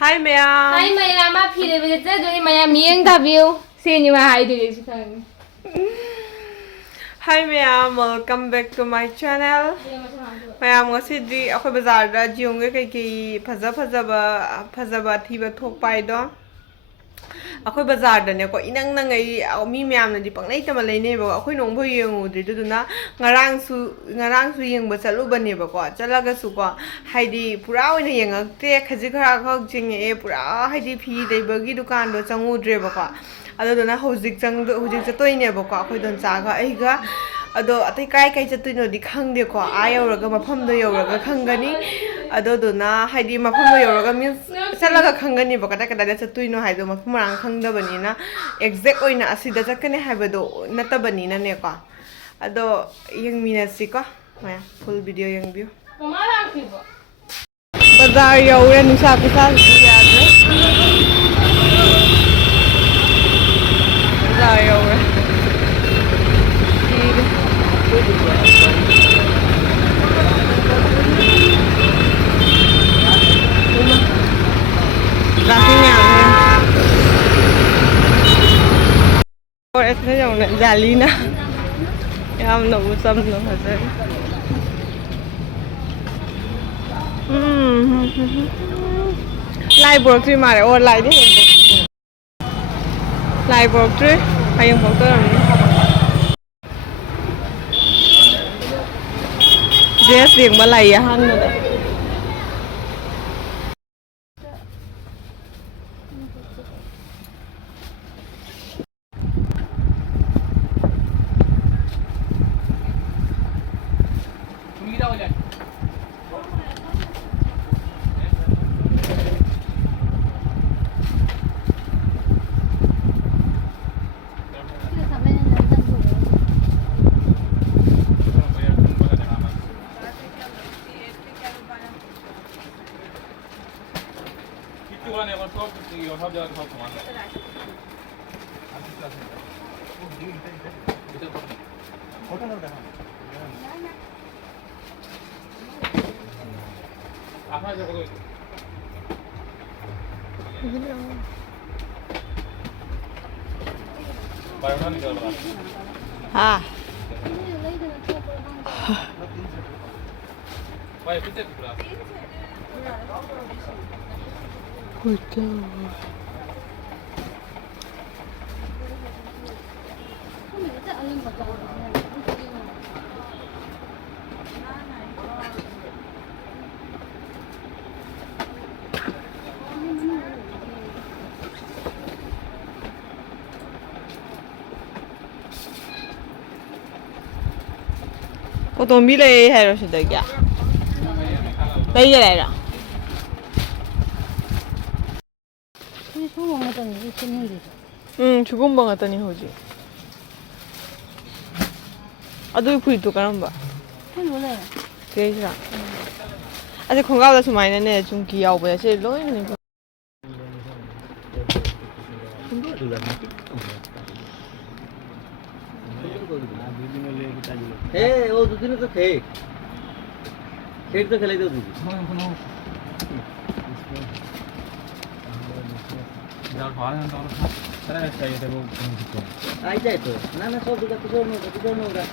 Hi ma'am. Hi ma'am, I'm here with the Maya yengake. See you hi this. Hi ma'am, welcome back to my channel. Ma'am, ngasi akhoi bazar da yengake kai phajaba thiba thokpai do. Akhoi bazar da ne ko inang nangai mi ma'am na di pangnai tama leine ba akhoi nong bho yengudri duduna ngarang su yengba chalubani ba ko chalaga su ko haidi pura oina yengakte khaji khara khok jinge pura haidi phi deibagi dukan do changudre ba ko adodona hojik chatoine ba ko akhoi don chaga aiga ado atai kai chatuino di khangde ko ayauraga mafam do yauraga khangani adodona haidi mafam do yauraga means chalaga khangani ba kada kada chatuino haido mafam rang khangdabani na exact oina asida chakane haibado natabani na ne ko ado yengminasi ko maya full video yengbiu bazar yaure nusa kusa yadre bazar yaure और ऐसे जाऊँ जाली ना हम लोग सब लोग हंसे लाइव बोर्ड मारे और लाइव ही live board hay yung photo dress riêng mà lại hăng rồi đấy हाँ cô tôi biết đây hay rồi sẽ được kìa đây cái này rồi 죽은 방 같다니 호지 아도 구이도 까란바 몰라요. 그래서 아직 건강보다 좀 많이 내네 좀 귀여워 제일 너희는 ए वो दूसरे तो थे खेत तो खेले दो दूसरे आई जाए तो ना सब दूसरा कुछ और नहीं होगा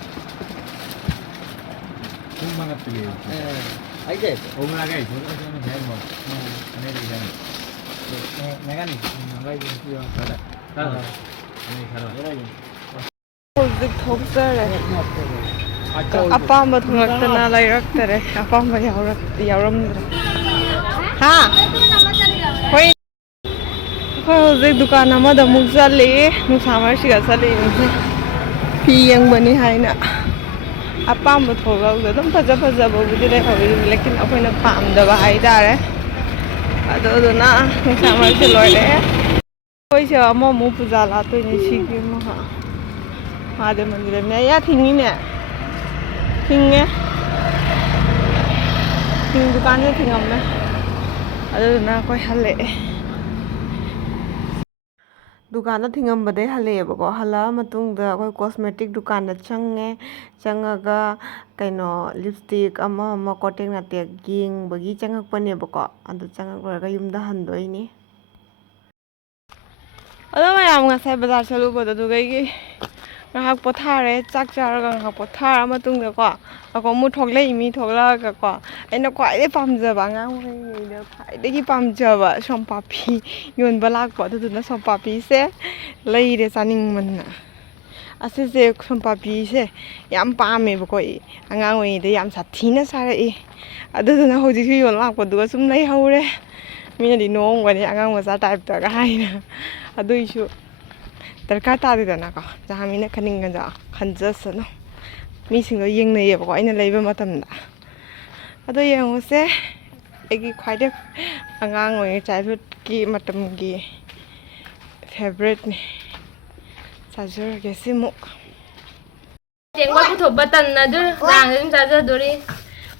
तुम मंगत के लिए आई जाए तो वो मंगा गए तो मैं है वो मैंने ले जाने मैं नहीं मंगाई जो सारा नहीं सारा hꯧzik thokzare apamba thunglaktana lairaktere apamba yauramdre ha hoi houzik dukan amada amuk chale nusa marsiga chale fi yengbani haina apamba thoglaugda dum phajaba budi le hoi lekin akoina pamdaba haidare adoduna nusa marsi loire hoi se amo mu puja la toine sigi mo ha Ada mandir में या थिंगी ने थिंगे thing दुकान से thing में अरे ना कोई हले ꯗꯨꯀꯥꯟꯗ ꯊꯤꯡꯉꯝꯕꯗꯩ ꯍꯜꯂꯛꯑꯦꯕꯀꯣ ꯍꯜꯂꯛꯑ ꯃꯇꯨꯡꯗ ꯑꯩꯈꯣꯏ ꯀꯣꯁꯃꯦꯇꯤꯛ ꯗꯨꯀꯥꯟꯗ ꯆꯪꯉꯦ ꯆꯪꯉꯒ ꯀꯩꯅꯣ ꯂꯤꯞꯁꯇꯤꯛ ꯑꯃ ꯀꯣꯇꯦꯛ ꯅꯥꯇꯦꯛ ꯌꯦꯡꯕꯒꯤ ꯆꯪꯉꯛꯄꯅꯦꯕꯀோ ꯑꯗꯨ ꯆꯪꯉꯛ ꯂꯣꯏꯔꯒ ꯌꯨꯝꯗ ꯍꯟꯗꯣꯏꯅꯤ ꯑꯗꯣ ꯃꯌꯥꯝ ꯉꯁꯥꯏ ꯕꯖꯥꯔ ꯆꯠꯂꯨꯕꯗꯣ ꯑꯗꯨꯒꯩꯒꯤ ꯉꯥꯏꯍꯥꯛ ꯄꯣꯊꯥꯔꯦ ꯆꯥꯛ ꯆꯥꯔꯒ ꯉꯥꯏꯍꯥꯛ ꯄꯣꯊꯥꯔ ꯃꯇꯨꯡꯗꯀꯣ ꯑꯩꯈꯣꯏ ꯑꯃꯨꯛ ꯊꯣꯛꯂꯛꯏ ꯃꯤ ꯊꯣꯛꯂꯛꯑꯒꯀꯣ ꯑꯩꯅ ꯈ꯭ꯋꯥꯏꯗꯒꯤ ꯄꯥꯝꯖꯕ ꯑꯉꯥꯡ ꯑꯣꯏꯔꯤꯉꯩꯗ ꯈ꯭ꯋꯥꯏꯗꯒꯤ ꯄꯥꯝꯖꯕ ꯁꯣꯝꯄꯥꯄꯤ ꯌꯣꯟꯕ ꯂꯥꯛꯄ ꯑꯗꯨꯗꯨꯅ ꯁꯣꯝꯄꯥꯄꯤꯁꯦ ꯂꯩꯔꯦ ꯆꯥꯅꯤꯡꯃꯟꯅ ꯑꯁꯤꯁꯦ ꯁꯣꯝꯄꯥꯄꯤꯁꯦ ꯌꯥꯝ ꯄꯥꯝꯃꯦꯕꯀꯣ ꯑꯉꯥꯡ ꯑꯣꯏꯔꯤꯉꯩꯗ ꯌꯥꯝ ꯁꯥꯊꯤꯅ ꯆꯥꯔꯛꯏ ꯑꯗꯨꯗꯨꯅ ꯍꯧꯖꯤꯛꯁꯨ ꯌꯣꯟ ꯂꯥꯛꯄꯗꯨꯒ ꯁꯨꯝ ꯂꯩꯍꯧꯔꯦ ꯃꯤꯅꯗꯤ ꯅꯣꯡꯒꯅꯤ ꯑꯉꯥꯡ ꯃꯆꯥ ꯇꯥꯏꯞꯇꯒ ꯍꯥꯏꯅ ꯑꯗꯨꯏꯁꯨ ꯗꯔꯀꯥꯔ ꯇꯥꯗꯦꯗꯅꯀꯣ ꯖꯍꯥ ꯃꯤꯅ ꯈꯟꯅꯤꯡꯒꯅ ꯈꯟꯖꯁꯅꯨ ꯃꯤꯁꯤꯡꯗꯣ ꯌꯦꯡꯅꯩꯌꯦꯕꯀꯣ ꯑꯩꯅ ꯂꯩꯕ ꯃꯇꯝꯗ ꯑꯗꯣ ꯌꯦꯡꯉꯨꯁꯦ ꯑꯩꯒꯤ ꯈ꯭ꯋꯥꯏꯗꯩ ꯑꯉꯥꯡ ꯑꯣꯏꯔꯤꯉꯩ ꯆꯥꯏꯜꯍꯨꯗꯀꯤ ꯃꯇꯝꯒꯤ ꯐꯦꯚꯣꯔꯥꯏꯠꯅꯤ ꯆꯥꯖꯔꯒꯦ ꯁꯤꯃꯨꯛ ꯌꯦꯡꯕ ꯄꯨꯊꯣꯛꯄ ꯇꯟꯅꯗꯨ ꯂꯥꯡꯗ ꯑꯗꯨꯝ ꯆꯥꯖꯗꯣꯔꯤ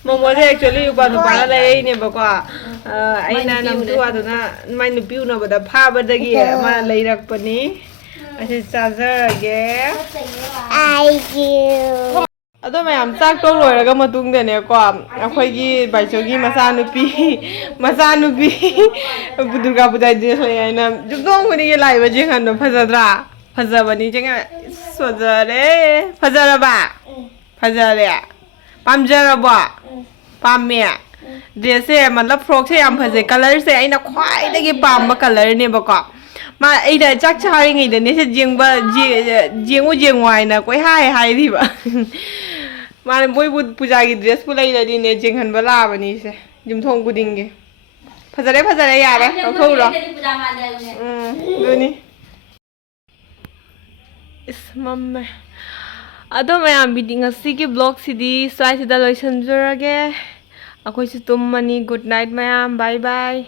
ꯃꯣꯃꯣꯁꯦ ꯑꯦꯛꯆꯨꯋꯦꯂꯤ ꯅꯨꯄꯥꯅ ꯂꯩꯔꯛꯏꯅꯦꯕꯀꯣ ꯑꯩꯅ ꯅꯝꯊꯨꯋꯥꯗꯨꯅ ꯃꯥꯏ ꯅꯨꯄꯤ ꯎꯅꯕꯗ ꯐꯥꯕꯗꯒꯤ ꯃꯥꯅ ꯂꯩꯔꯛꯄꯅꯤ ꯑꯁꯤ ꯆꯥꯖꯔꯒꯦ ꯑꯗꯣ ꯃꯌꯥꯝ ꯆꯥꯛ ꯇꯣꯛ ꯂꯣꯏꯔꯒ ꯃꯇꯨꯡꯗꯅꯦꯀꯣ ꯑꯩꯈꯣꯏꯒꯤ ꯕꯥꯏꯆꯧꯒꯤ ꯃꯆꯥꯅꯨꯄꯤ ꯗꯨꯔꯒꯥ ꯄꯨꯖꯥ ꯗ꯭ꯔꯦꯁ ꯂꯩ ꯍꯥꯏꯅ ꯌꯨꯝꯊꯣꯡ ꯈꯨꯗꯤꯡꯒꯤ ꯂꯥꯛꯏꯕ ꯖꯦꯡꯍꯟꯗꯣ ꯐꯖꯗ꯭ꯔꯥ ꯐꯖꯕꯅꯤ ꯖꯦꯡꯍꯟ ꯐꯖꯔꯦ ꯐꯖꯔꯕ ꯐꯖꯔꯦ ꯄꯥꯝꯖꯔꯕꯣ ꯄꯥꯝꯃꯦ ꯗ꯭ꯔꯦꯁꯁꯦ ꯃꯇꯂꯕ ꯐ꯭ꯔꯣꯛꯁꯦ ꯌꯥꯝ ꯐꯖꯩ ꯀꯂꯔꯁꯦ ꯑꯩꯅ ꯈ꯭ꯋꯥꯏꯗꯒꯤ ꯄꯥꯝꯕ ꯀꯂꯔꯅꯦꯕꯀꯣ ꯃꯥ ꯑꯩꯅ ꯆꯥꯛ ꯆꯥꯔꯤꯉꯩꯗꯅꯦ ꯁꯦ ꯌꯦꯡꯉꯨ ꯍꯥꯏꯅ ꯍꯥꯏꯔꯤꯕ ꯃꯥꯅ ꯃꯣꯏꯕꯨ ꯄꯨꯖꯥꯒꯤ ꯗ꯭ꯔꯦꯁꯄꯨ ꯂꯩꯔꯗꯤꯅꯦ ꯌꯦꯡꯍꯟꯕ ꯂꯥꯛꯑꯕꯅꯤꯁꯦ ꯌꯨꯝꯊꯣꯡ ꯈꯨꯗꯤꯡꯒꯤ ꯐꯖꯔꯦ ꯌꯥꯔꯦ ꯂꯧꯊꯣꯛꯎꯔꯣ ꯑꯗꯨꯅꯤ ꯏꯁ ꯃꯝꯃꯦ ꯑꯗꯣ ꯃꯌꯥꯝ ꯉꯁꯤꯒꯤ ꯕ꯭ꯂꯣꯒꯁꯤꯗꯤ ꯁ꯭ꯋꯥꯏꯁꯤꯗ ꯂꯣꯏꯁꯤꯟꯖꯔꯒꯦ ꯑꯩꯈꯣꯏꯁꯨ ꯇꯨꯝꯃꯅꯤ ꯒꯨꯗ ꯅꯥꯏꯠ ꯃꯌꯥꯝ ꯕꯥꯏ ꯕꯥꯏ